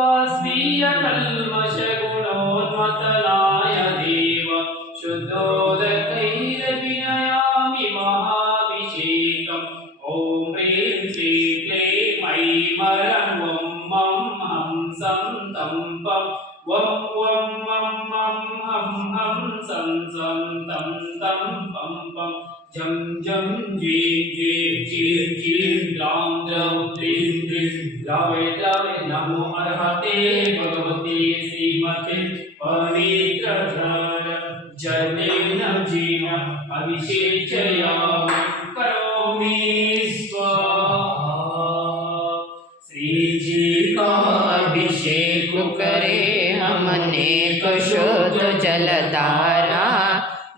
ವಾಸ್ವೀಯ ಕಲ್ಮಶಗುಣೋನ್ಮತಲಾಯ ದೇವ ಶುದ್ಧೋದಕೈರಭಿನಯಾಮಿ ಮಹಾಭಿಷೇಕಂ ಓಂ ಹ್ರೀಂ ಶ್ರೀ ಕ್ಲೇ ಮೈ ಮರಂ ವಂ ಮಂ ಹಂ ಸಂ ತಂ ಪಂ ವಂ ವಂ ಮಂ ಮಂ ಹಂ ಹಂ ಸಂ ಸಂ ತಂ ತಂ ಪಂ ಪಂ ಜಂ ಜಂ ಜೀಂ ಜೀಂ नमो अर्हते भगवते श्रीमते पवित्रधर जलेन जीव अभिषेचयामि करोमि स्वाहा। श्री जी का अभिषेक करे हमने शुद्ध जलधारा।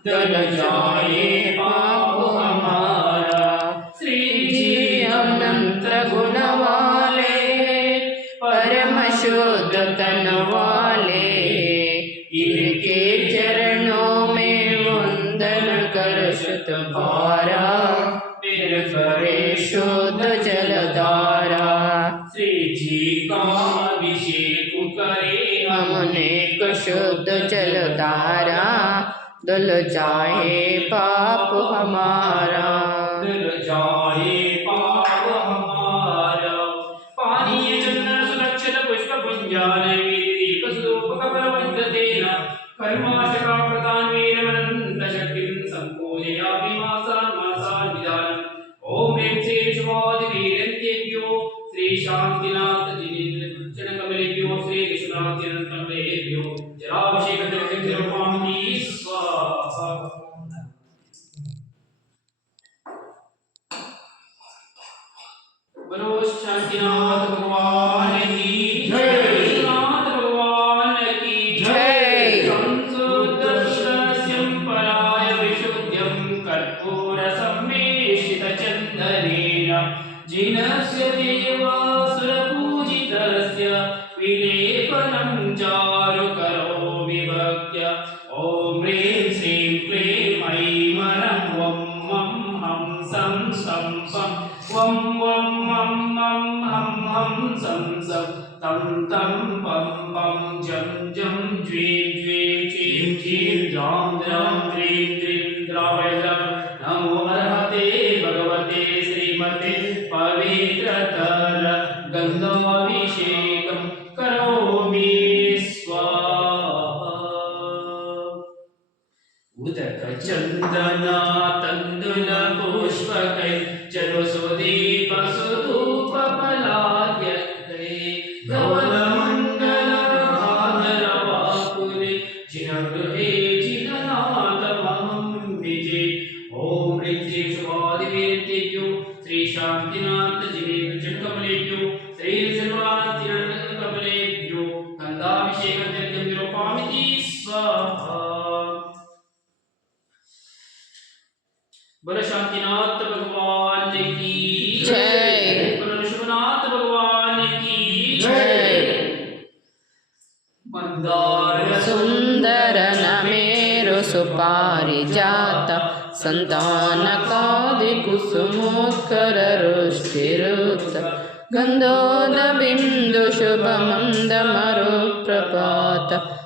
दल जाए पाप भारा शुद्ध जलधारा श्री जी का अभिषेक करे हमने शुद्ध जलधारा दुल जाए पाप हमारा। दल जाए पाप हमारा। पानीय चंदन सुलक्षित पुष्प पुंजान दीप सुदूपक बलवज्रतेन कर्माशका प्रदान वीरमनंत शान्तिनाथ जिनेन्द्रजनकमलेभ्यो श्री विश्वनाथजनकमलेभ्यो जलाभिषेकद्रव्यं स्वाहा बोलो शांतिनाथ भगवान की जय। विश्वनाथ भगवान की जय। विशुद्ध्यं कर्पूरसम्मिश्रितचन्दनेन जिनस्य विलेपनं चारुकरोमि भक्त्या ॐ ह्रीं श्रीं क्लीं ऐं मरं वं मं हं सं सं सं। वं वं मं मं हं हं सं सं। तं तं पं पं जं जं ज्वीं ज्वीं चीं चीं द्रां द्रां द्रीं द्रीं द्रावय द्रावय नमो अर्हते भगवते श्रीमते ഉദക ചന്ദന തന്തുല പുഷ്പകൈ ചരസുദീപ സുധൂപ പലായകൈ ധവല മംഗല ഭാഗര വാകുലി ജിനഗൃഹേ ജിനനാഥ മഹംബിജി ഓം ഋതി സ്വാദിവേദ്യു ശ്രീ ശാന്തിനാഥ ജിവേന്ദ്രൻ കമലേഭ്യോ. ശ്രീ സർവാർത്ഥിനന്ദ കമലേഭ്യോ കന്ദാഭിഷേകം നൽകുന്ന സ്വാഹ बोलो शांतिनाथ भगवान की जय। बोलो विश्वनाथ भगवान की जय। मंदार सुंदर नमेरु सुपारिजात संतान कादि कुसुमोत्कर रुष्टिरुत गंधोद बिंदु शुभ मंद मरु प्रपात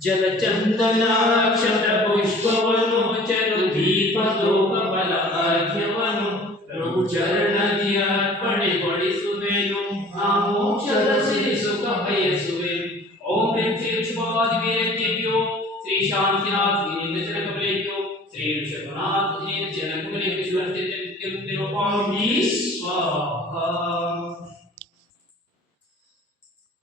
ಜಲಚಂದನಾಕ್ಷರಪುಷ್ಪವನು ರಘುಚರಣದಿಯ ಪಡೆಪಡಿಸುವೆನು ಆ ಮೋಕ್ಷದ ಸಿರಿ ಸುಖ ಬಯಸುವೆನು ಓಂ ಪ್ರೇಮ್ ಶ್ರೀ ಲಕ್ಷ್ಮವಾದಿ ವೀರೇಭ್ಯೋ ಶ್ರೀ ಶಾಂತಿನಾಥ ಚರಣಕಮಲೇಭ್ಯೋ ಶ್ರೀ ವಿಶ್ವನಾಥ ಚರಣಕಮಲೇಭ್ಯೋ ಸ್ವಾಹ